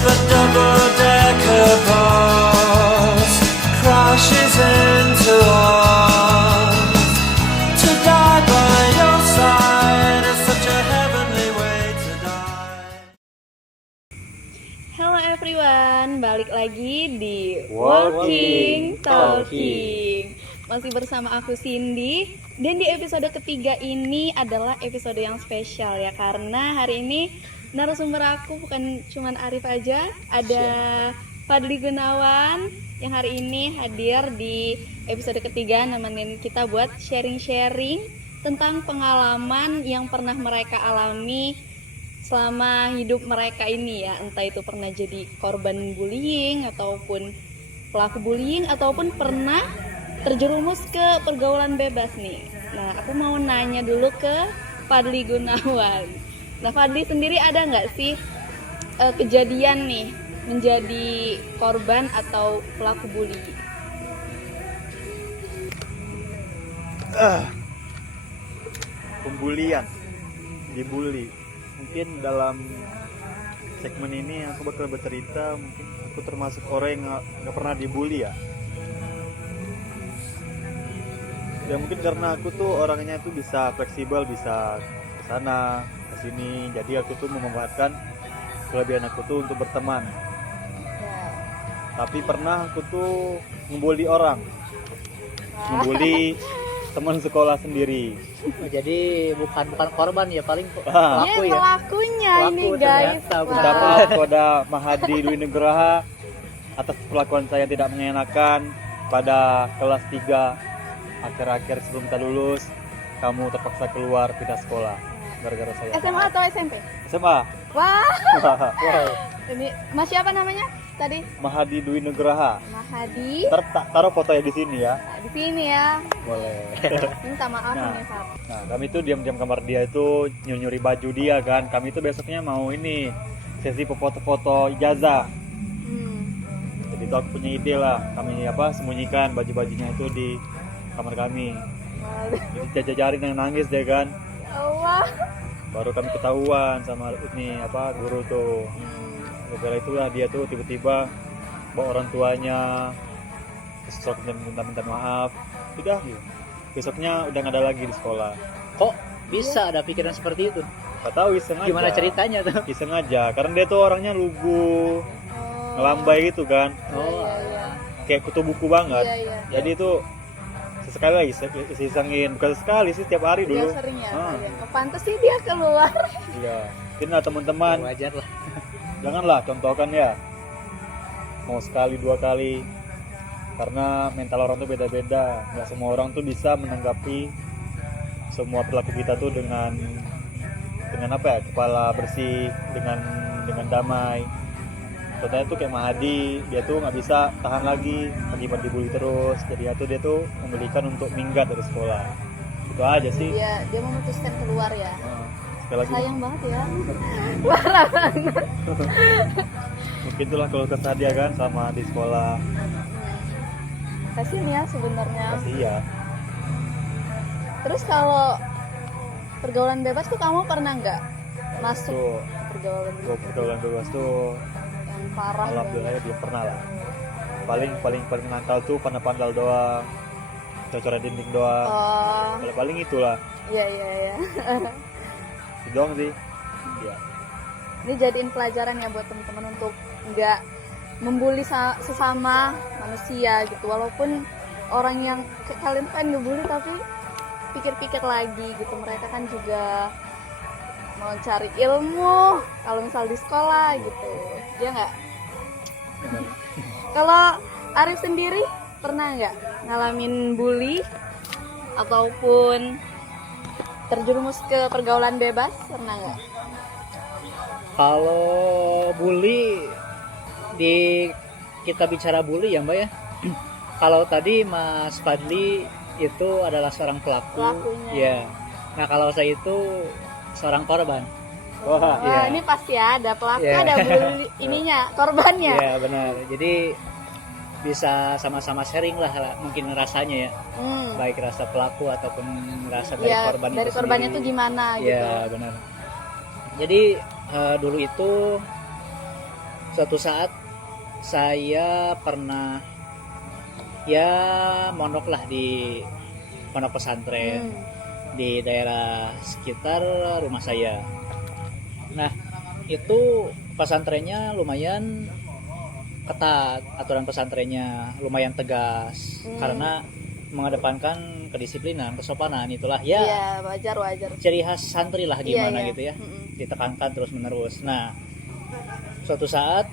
of a double-decker bus crashes into us. To die by your side is such a heavenly way to die. Hello everyone, balik lagi di Walking Talking. Masih bersama aku Cindy. Dan di episode ketiga ini adalah episode yang spesial ya, karena hari ini narasumber aku bukan cuman Arif aja, ada Fadli Gunawan yang hari ini hadir di episode ketiga nemenin kita buat sharing-sharing tentang pengalaman yang pernah mereka alami selama hidup mereka ini ya, entah itu pernah jadi korban bullying ataupun pelaku bullying ataupun pernah terjerumus ke pergaulan bebas nih. Nah, aku mau nanya dulu ke Fadli Gunawan. Nah, Fadli sendiri ada nggak sih kejadian nih menjadi korban atau pelaku bullying? Pembulian, dibully. Mungkin dalam segmen ini aku bakal bercerita, mungkin aku termasuk orang yang nggak pernah dibully ya. Ya mungkin karena aku tuh orangnya tuh bisa fleksibel, bisa ke sana ke sini, jadi aku tuh memanfaatkan kelebihan aku tuh untuk berteman. Tapi pernah aku tuh membuli orang, membuli teman sekolah sendiri. Jadi bukan korban ya, paling Iya, pelaku ya. pelakunya ini Pelaku guys. ternyata, Wah. Dapat kepada Mahadi Dwi Nugraha atas perlakuan saya yang tidak mengenakan pada kelas 3. Akhir-akhir sebelum kita lulus, kamu terpaksa keluar pindah sekolah gara-gara saya. SMA atau SMP? SMA. Wah, Wow. ini Mas siapa namanya tadi? Mahadi Dwi Nugraha. Mahadi. Taruh fotonya di sini ya. Nah, di sini ya. Boleh. Minta maaf Nah. nih Fab. Nah, kami tuh diam-diam kamar dia itu nyuri baju dia kan. Kami tuh besoknya mau ini sesi foto-foto ijazah. Jadi itu aku punya ide lah. Kami sembunyikan baju-bajunya itu di kamar kami. Jadi jajarin yang nangis deh kan. Allah. Baru kami ketahuan sama guru tuh. Gara-gara itulah dia tuh tiba-tiba bawa orang tuanya, terus minta maaf. Udah, besoknya udah nggak ada lagi di sekolah. Kok bisa ada pikiran seperti itu? Gak tahu, iseng aja. Gimana ceritanya tuh? Iseng aja, karena dia tuh orangnya lugu, ngelambai gitu kan, Iya. kayak kutu buku banget. Iya. Jadi itu sesekali lagi isengin, bukan sekali sih, setiap hari Dia dulu. sering ya. Ah. Iya. Pantes sih dia keluar. Iya, mungkin lah teman-teman, Wajar lah. janganlah contohkan ya, mau sekali 2 kali, karena mental orang tuh beda-beda. Nggak semua orang tuh bisa menanggapi semua perilaku kita tuh dengan kepala bersih, dengan damai. Contohnya tuh kayak Mahadi, dia tuh nggak bisa tahan lagi akibat dibully terus, jadi dia tuh memilihkan untuk minggat dari sekolah. Itu aja sih. Dia memutuskan keluar ya. Sekali lagi Sayang banget ya. Parah banget. mungkin itulah kalau kesah dia kan sama di sekolah. Kasian ya sebenarnya. Pasti ya. Terus kalau pergaulan bebas tuh kamu pernah nggak masuk Tuh, pergaulan gua pergaulan bebas tuh yang parah? alhamdulillah belum pernah lah. Paling nakal tuh pandal doang, cocoran dinding doang. Oh, Paling itulah. iya. Itu doang sih. Ya. Ini jadiin pelajaran ya buat teman-teman untuk nggak membuli sesama manusia gitu. Walaupun orang yang kalian pengen ngebully, tapi pikir-pikir lagi gitu. Mereka kan juga mau cari ilmu kalau misal di sekolah gitu. Ya nggak? Kalau Arif sendiri pernah nggak ngalamin bully ataupun terjerumus ke pergaulan bebas? Pernah nggak? Kalau bully, kita bicara bully ya Mbak ya. Kalau tadi Mas Fadli itu adalah seorang Pelakunya. Ya. Nah kalau saya itu seorang korban. Wah, Wah, Iya. ini pasti ya, ada pelaku, Iya. ada bully ininya, korbannya. Ya benar. Jadi bisa sama-sama sharing lah mungkin rasanya ya, baik rasa pelaku ataupun rasa dari Ya, korban dari itu korbannya sendiri. tuh gimana gitu. Ya benar. Jadi dulu itu suatu saat saya pernah ya mondok lah di pondok pesantren di daerah sekitar rumah saya. Nah, itu pesantrennya lumayan ketat, aturan pesantrennya lumayan tegas karena mengedepankan kedisiplinan, kesopanan, itulah ya. Iya, wajar. Ciri khas santri lah gimana Iya. gitu ya. Ditekankan terus menerus. Nah, suatu saat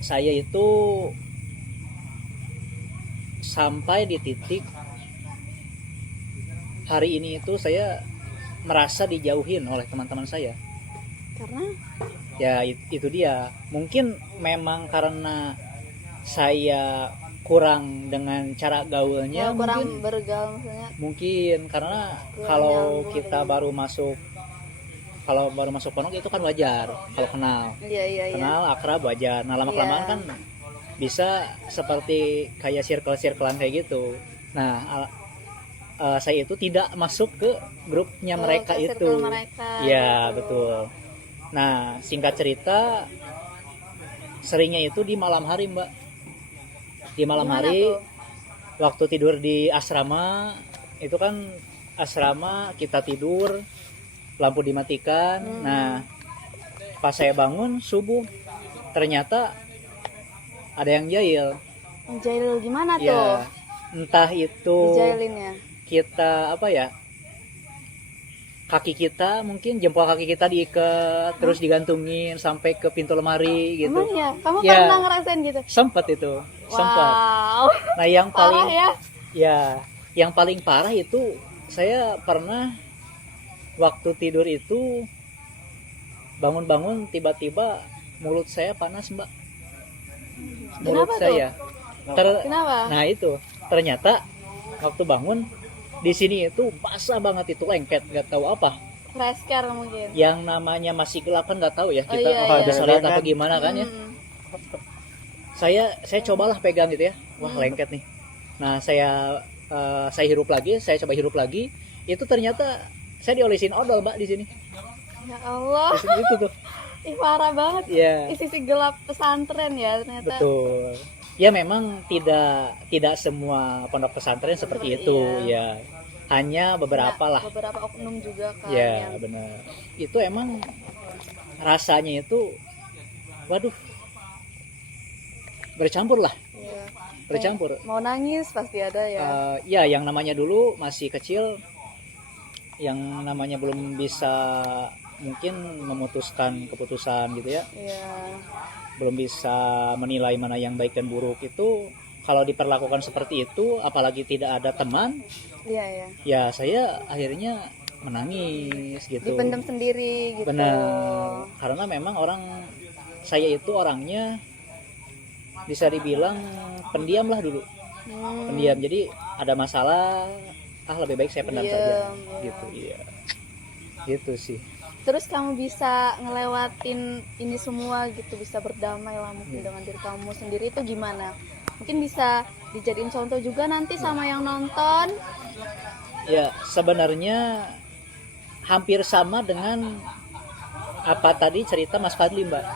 saya itu sampai di titik hari ini itu saya merasa dijauhin oleh teman-teman saya. Karena Ya itu dia. Mungkin memang karena saya kurang dengan cara gaulnya, kurang bergaul maksudnya. mungkin karena Kurang kalau nyambung kita gitu. baru masuk pondok itu kan wajar kalau kenal. Iya. Kenal akrab wajar. Nah, lama kelamaan kan bisa seperti kayak circle-circlean kayak gitu. Nah, saya itu tidak masuk ke grupnya mereka ke itu. circle mereka, Ya, gitu. betul. Nah, singkat cerita, seringnya itu di malam hari, Mbak. Di malam Gimana hari, tuh? waktu tidur di asrama, itu kan asrama kita tidur, lampu dimatikan. Nah, pas saya bangun subuh, ternyata ada yang jahil. Jail gimana tuh? Ya, entah itu Dijailinnya. kita apa ya, kaki kita mungkin jempol kaki kita diikat terus digantungin sampai ke pintu lemari gitu. Emang ya? Kamu Ya. pernah ngerasain gitu? Sempet itu, sempat. Wow. Nah, yang Parah paling ya. yang paling parah itu saya pernah waktu tidur itu bangun-bangun tiba-tiba mulut saya panas, Mbak. Mulut Kenapa tuh? saya. Kenapa? Nah, itu ternyata waktu bangun di sini itu basah banget, itu lengket, nggak tahu apa. Fresker mungkin. Yang namanya masih gelap kan nggak tahu ya kita iya, iya. bisa lihat apa Jangan-jangan. gimana kan ya. Saya cobalah pegang gitu ya. Wah, lengket nih. Nah, saya hirup lagi, saya coba hirup lagi. Itu ternyata saya diolesin odol, Mbak, di sini. Ya Allah. Di sini itu tuh. Ih, parah banget. Iya. Sisi gelap pesantren ya ternyata. Betul. Ya memang tidak semua pondok pesantren seperti itu ya. Hanya beberapa lah. Beberapa oknum juga kan. Ya, yang- benar. Itu emang rasanya itu waduh. Bercampur lah, Iya. bercampur. Mau nangis pasti ada ya. Ya yang namanya dulu masih kecil, yang namanya belum bisa mungkin memutuskan keputusan gitu ya, Iya. belum bisa menilai mana yang baik dan buruk. Itu kalau diperlakukan seperti itu, apalagi tidak ada teman, Iya. ya saya akhirnya menangis gitu. Dipendam sendiri gitu. Benar, karena memang saya itu orangnya bisa dibilang pendiam lah dulu, pendiam. Jadi ada masalah, lebih baik saya pendam Diam, saja, ya. gitu. Iya, gitu sih. Terus kamu bisa ngelewatin ini semua gitu, bisa berdamai lah mungkin dengan diri kamu sendiri, itu gimana? Mungkin bisa dijadiin contoh juga nanti sama yang nonton. Ya sebenarnya hampir sama dengan apa tadi cerita Mas Fadli, Mbak.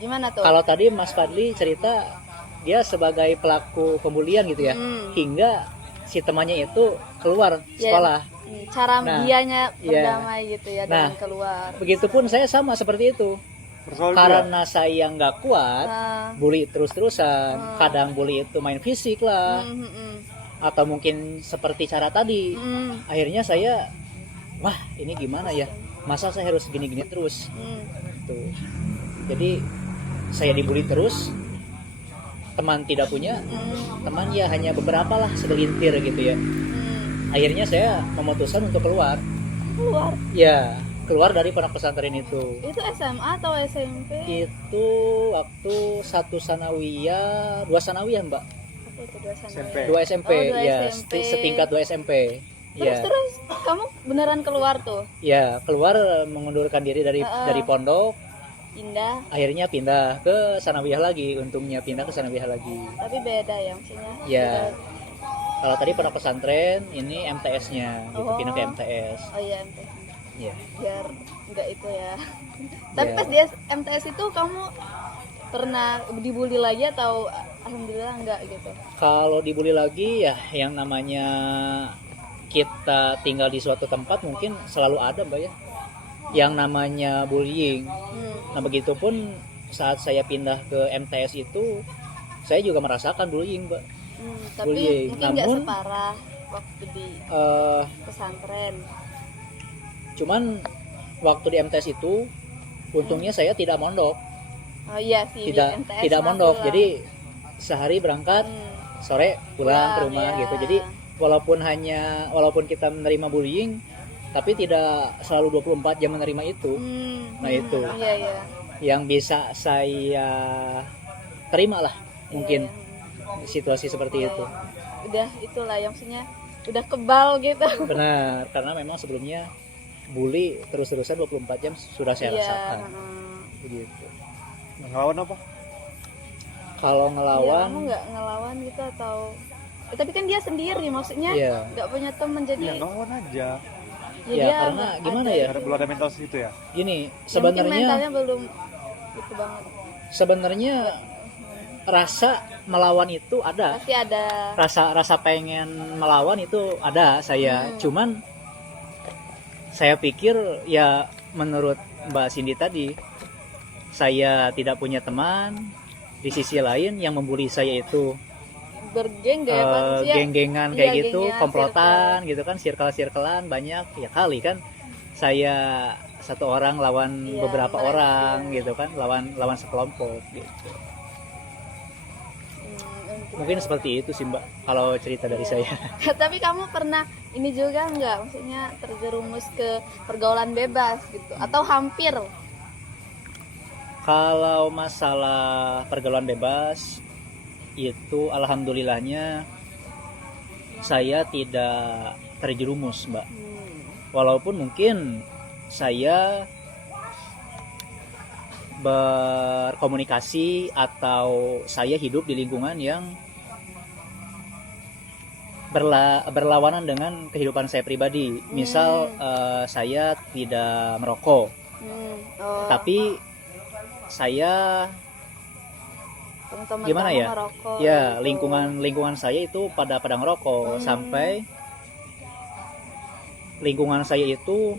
Gimana tuh? Kalau tadi Mas Fadli cerita dia sebagai pelaku pembulian gitu ya, hingga si temannya itu keluar Ya, sekolah. cara Nah, dianya iya. berdamai gitu ya dengan Nah, keluar. Begitupun saya sama seperti itu. Bersolid ya? Karena saya nggak kuat, Nah, bully terus-terusan. Kadang bully itu main fisik lah, atau mungkin seperti cara tadi. Akhirnya saya, wah ini gimana ya? Masa saya harus gini-gini terus? Tuh. Jadi saya dibully terus, teman tidak punya, teman ya hanya beberapa lah, segelintir gitu ya. Akhirnya saya memutuskan untuk keluar. Keluar. Ya, keluar dari pondok pesantren itu. Itu SMA atau SMP? Itu waktu 1 sanawiyah, 2 sanawiyah, Mbak. Apa itu, 2 sana? SMP. 2 SMP, Oh, 2 ya, SMP. setingkat 2 SMP. Terus kamu beneran keluar tuh? Ya, keluar mengundurkan diri dari pondok, Indah, akhirnya pindah ke sanawiyah lagi. Untungnya pindah ke sanawiyah lagi. tapi beda ya maksudnya. Ya. Beda. Kalau tadi pondok pesantren, ini MTS-nya, gitu, Oh. pindah ke MTS. Oh iya, MP. Iya. biar nggak itu ya. Tapi pas di MTS itu kamu pernah dibully lagi atau alhamdulillah enggak gitu? Kalau dibully lagi ya yang namanya kita tinggal di suatu tempat mungkin selalu ada Mbak ya yang namanya bullying. Nah begitupun saat saya pindah ke MTS itu saya juga merasakan bullying Mbak. Tapi Bullying. mungkin nggak Namun, separah waktu di pesantren. Cuman waktu di MTS itu untungnya saya tidak mondok. Oh iya sih, di MTS tidak mah mondok. pulang. Jadi sehari berangkat, sore pulang ke rumah ya. gitu. Jadi walaupun kita menerima bullying tapi tidak selalu 24 jam menerima itu. Nah, itu. Iya, iya. Yang bisa saya terima lah mungkin situasi seperti itu. Udah itulah yang maksudnya udah kebal gitu. Benar, karena memang sebelumnya bully terus-terusan 24 jam sudah saya rasakan. Begitu. Ngelawan apa? Kalau Ya, ngelawan, kamu nggak ngelawan gitu atau tapi kan dia sendiri maksudnya Iya. nggak punya teman Ya jadi ngelawan aja. ya dia karena gimana ada- ya? Karena belum ada mental situ ya. Gini, ya mungkin mentalnya sebenarnya belum gitu banget. sebenarnya rasa melawan itu ada. Pasti ada. Rasa pengen melawan itu ada saya. Cuman saya pikir ya menurut Mbak Cindy tadi saya tidak punya teman. Di sisi lain yang membuli saya itu Bergeng gak ya Pak? Maksudnya, geng-gengan iya, kayak gitu, gengnya, komplotan gitu kan, circle-circlean banyak ya kali kan. Saya satu orang lawan Iya, beberapa mereka, orang iya. gitu kan, lawan sekelompok gitu. untuk- Mungkin seperti itu sih Mbak kalau cerita dari saya. Tapi kamu pernah ini juga nggak, maksudnya terjerumus ke pergaulan bebas gitu atau hampir? Kalau masalah pergaulan bebas itu alhamdulillahnya saya tidak terjerumus Mbak. Walaupun mungkin saya berkomunikasi atau saya hidup di lingkungan yang berlawanan dengan kehidupan saya pribadi. Misal saya tidak merokok, Oh, tapi saya teman-teman gimana kamu ya? ngerokok Ya gitu. lingkungan saya itu pada ngerokok sampai lingkungan saya itu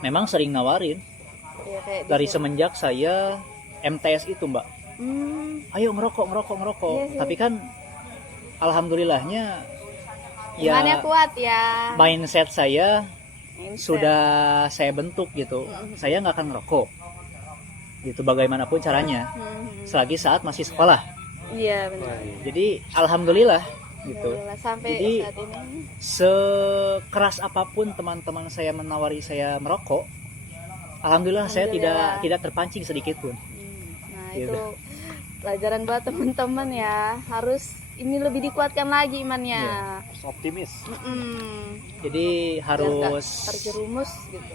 memang sering nawarin Iya, kayak dari gitu. semenjak saya MTS itu Mbak. Ayo ngerokok. Iya sih. Tapi kan alhamdulillahnya Imannya ya kuat ya. mindset saya Mindset. sudah saya bentuk gitu. Saya nggak akan ngerokok. Gitu bagaimanapun caranya. Selagi saat masih sekolah. Iya benar. Jadi alhamdulillah gitu. Alhamdulillah, sampai Jadi saat ini. sekeras apapun teman-teman saya menawari saya merokok, alhamdulillah saya tidak terpancing sedikit pun. Nah Gitu. itu pelajaran buat teman-teman ya, harus ini lebih dikuatkan lagi imannya. Harus optimis. Jadi Biar nggak harus terjerumus gitu.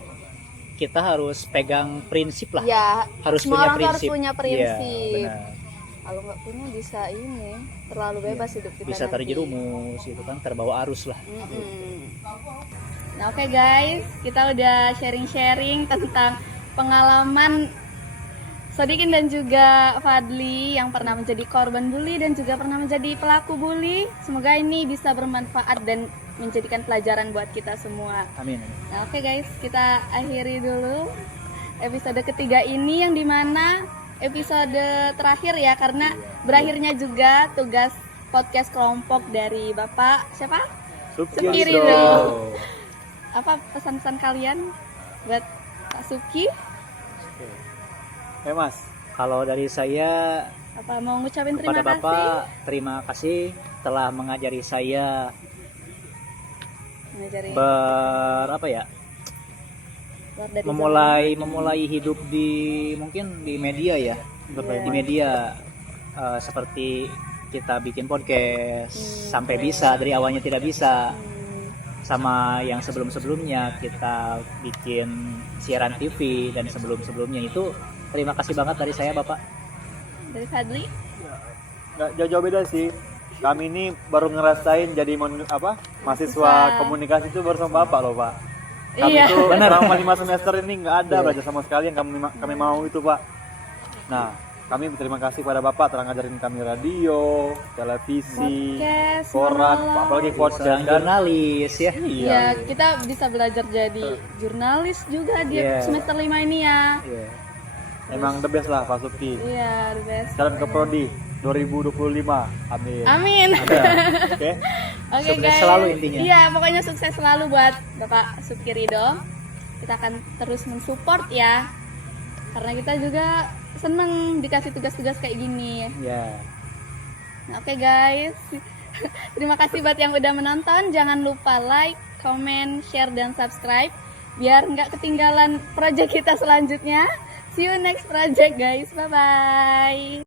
kita harus pegang prinsip lah. Ya, Harus semua punya orang tuh harus prinsip. punya Iya, prinsip. benar. Kalau nggak punya bisa ini terlalu bebas hidup kita Bisa nanti. terjerumus gitu kan, terbawa arus lah. Nah oke guys, kita udah sharing-sharing tentang pengalaman Sodikin dan juga Fadli yang pernah menjadi korban bully dan juga pernah menjadi pelaku bully. Semoga ini bisa bermanfaat dan menjadikan pelajaran buat kita semua. Amin. Nah oke guys, kita akhiri dulu episode ketiga ini, yang dimana episode terakhir ya, karena berakhirnya juga tugas podcast kelompok dari Bapak siapa? Suki Ridho. Apa pesan-pesan kalian buat Pak Suki? Mas, Kalau dari saya Apa mau ngucapin kepada terima Bapak, kasih? terima kasih telah mengajari saya Ngajari apa ya? keluar dari memulai hidup di mungkin di media ya. Di media seperti kita bikin podcast sampai bisa, dari awalnya tidak bisa. Sama yang sebelum-sebelumnya kita bikin siaran TV dan sebelum-sebelumnya itu, terima kasih banget dari saya Bapak. Dari Fadli? nggak jauh-jauh beda sih. Kami ini baru ngerasain jadi mahasiswa komunikasi itu baru sama Bapak loh Pak. Kami Iya. itu selama 5 semester ini nggak ada belajar sama sekali yang kami mau itu Pak. Nah, kami berterima kasih pada Bapak telah ngajarin kami radio, televisi, Podcast, koran, malam. apalagi podcast Seorang dan jurnalis ya. Iya, kita bisa belajar jadi jurnalis juga di Iya. semester 5 ini ya. Iya. Emang the best lah Pak Suki. Iya, the best. Jalan ke Prodi 2025. Amin. Amin. Ada. Oke. Oke Sukses guys. selalu intinya. Iya, pokoknya sukses selalu buat Bapak Suki Ridho. Kita akan terus mensupport ya. Karena kita juga seneng dikasih tugas-tugas kayak gini. Ya. Nah, oke guys. Terima kasih buat yang udah menonton. Jangan lupa like, comment, share, dan subscribe biar nggak ketinggalan project kita selanjutnya. See you next project guys. Bye bye.